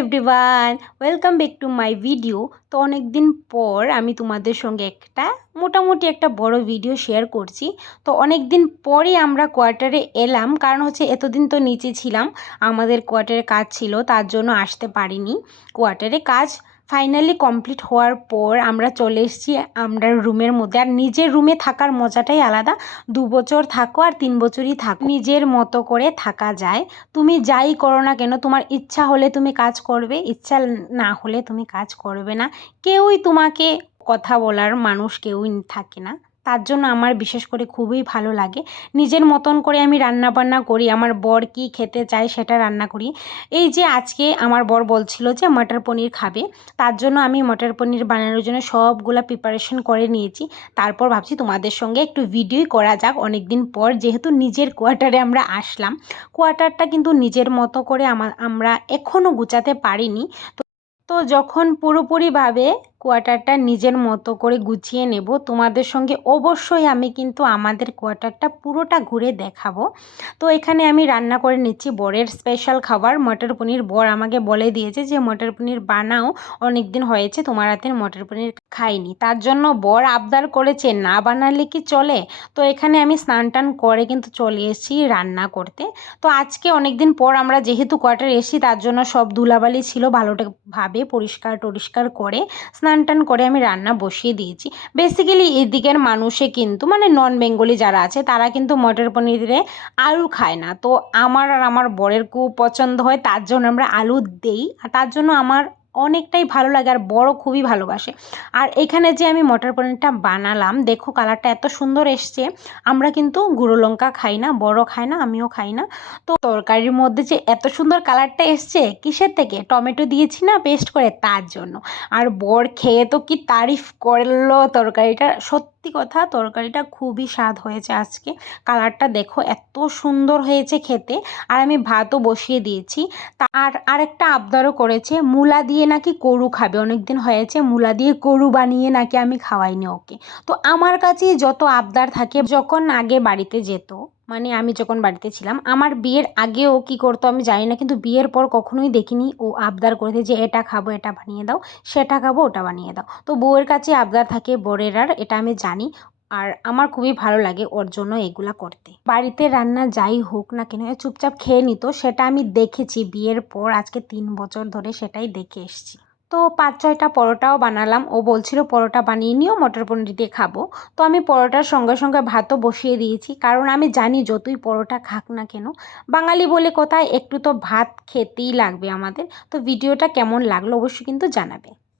Everyone, welcome back to my video. তো অনেক দিন পর আমি তোমাদের সঙ্গে মোটামুটি একটা বড় ভিডিও শেয়ার করছি। তো অনেক দিন পরে আমরা কোয়ার্টারে এলাম, কারণ হচ্ছে এতদিন তো নিচে ছিলাম, আমাদের কোয়ার্টারে কাজ ছিল, তার জন্য আসতে পারিনি। কোয়ার্টারে কাজ ফাইনালি কমপ্লিট হওয়ার পর আমরা চলে এসেছি আমরা রুমের মধ্যে। আর নিজের রুমে থাকার মজাটাই আলাদা। 2 বছর থাকো আর 3 বছরই থাকো, নিজের মতো করে থাকা যায়। তুমি যাই করো না কেন, তোমার ইচ্ছা হলে তুমি কাজ করবে, ইচ্ছা না হলে তুমি কাজ করবে না। কেউই তোমাকে কথা বলার মানুষ কেউই থাকে না। তার জন্য আমার বিশেষ করে খুবই ভালো লাগে। নিজের মতন করে আমি রান্না বান্না করি, আমার বর কি খেতে চায় সেটা রান্না করি। এই যে আজকে আমার বর বলছিল যে মটর পনির খাবে, তার জন্য আমি মটর পনির বানানোর জন্য সবগুলা প্রিপারেশন করে নিয়েছি। তারপর ভাবছি তোমাদের সঙ্গে একটু ভিডিওই করা যাক অনেক দিন পর, যেহেতু নিজের কোয়ার্টারে আমরা আসলাম। কোয়ার্টারটা কিন্তু নিজের মতো করে আমরা এখনও গুছাতে পারিনি। তো যখন পুরোপুরিভাবে কোয়ার্টারটা নিজের মতো করে গুছিয়ে নেব, তোমাদের সঙ্গে অবশ্যই আমি কিন্তু আমাদের কোয়ার্টারটা পুরোটা ঘুরে দেখাবো। তো এখানে আমি রান্না করে নিচ্ছি বরের স্পেশাল খাবার মটর পনির। বর আমাকে বলে দিয়েছে যে মটর পনির বানাও, অনেক দিন হয়েছে তোমার হাতের মটর পনির খাইনি। তার জন্য বর আবদার করেছে, না বানালে কি চলে। তো এখানে আমি স্নান টান করে কিন্তু চলে এসেছি রান্না করতে। তো আজকে অনেক দিন পর আমরা যেহেতু কোয়ার্টারে এসেছি, তার জন্য সব ধুলাবালি ছিল, ভালোভাবে পরিষ্কার করে স্নান টান করে আমি রান্না বসিয়ে দিয়েছি। বেসিক্যালি এদিকের মানুষে কিন্তু মানে নন বেঙ্গলি যারা আছে তারা কিন্তু মটর পনিরে আলু খায় না। তো আমার আর আমার বরের খুব পছন্দ হয়, তার জন্য আমরা আলু দেই। আর তার জন্য আমার অনেকটাই ভালো লাগে, আর বড় খুবই ভালোবাসে। আর এখানে যে আমি মটর পনিরটা বানালাম, দেখো কালারটা এত সুন্দর এসছে। আমরা কিন্তু গুঁড়ো লঙ্কা খাই না, বড় খায় না, আমিও খাই না। তো তরকারির মধ্যে যে এত সুন্দর কালারটা এসছে কিসের থেকে, টমেটো দিয়েছি না পেস্ট করে, তার জন্য। আর বর খেয়ে তো কি তারিফ করলো তরকারিটা। সত্যি কথা, তরকারিটা খুবই স্বাদ হয়েছে আজকে। কালারটা দেখো এত সুন্দর হয়েছে খেতে। আর আমি ভাতও বসিয়ে দিয়েছি। আর আরেকটা আবদারও করেছে, মূলা দিয়ে নাকি গরু খাবে, অনেকদিন হয়েছে মূলা দিয়ে গরু বানিয়ে নাকি আমি খাওয়াইনি ওকে। তো আমার কাছে যত আবদার থাকে, যখন আগে বাড়িতে যেত, মানে আমি যখন বাড়িতে ছিলাম, আমার বিয়ের আগেও কি করতো আমি জানি না, কিন্তু বিয়ের পর কখনোই দেখিনি ও আবদার করেছে যে এটা খাবো এটা বানিয়ে দাও, সেটা খাবো ওটা বানিয়ে দাও। তো বউয়ের কাছে আবদার থাকে বরের, আর এটা আমি জানি। আর আমার খুবই ভালো লাগে ওর জন্য এগুলা করতে। বাড়িতে রান্না যাই হোক না কেন চুপচাপ খেয়ে নিত, সেটা আমি দেখেছি বিয়ের পর আজকে 3 বছর ধরে সেটাই দেখে এসেছি। তো 5-6টা পরোটাও বানালাম। ও বলছিল পরোটা বানিয়ে নিও, মটর পনির দিয়ে খাবো। তো আমি পরোটার সঙ্গে সঙ্গে ভাতও বসিয়ে দিয়েছি, কারণ আমি জানি যতই পরোটা খাক না কেন, বাঙালি বলে কোথায় একটু তো ভাত খেতেই লাগবে আমাদের। তো ভিডিওটা কেমন লাগলো অবশ্যই কিন্তু জানাবে।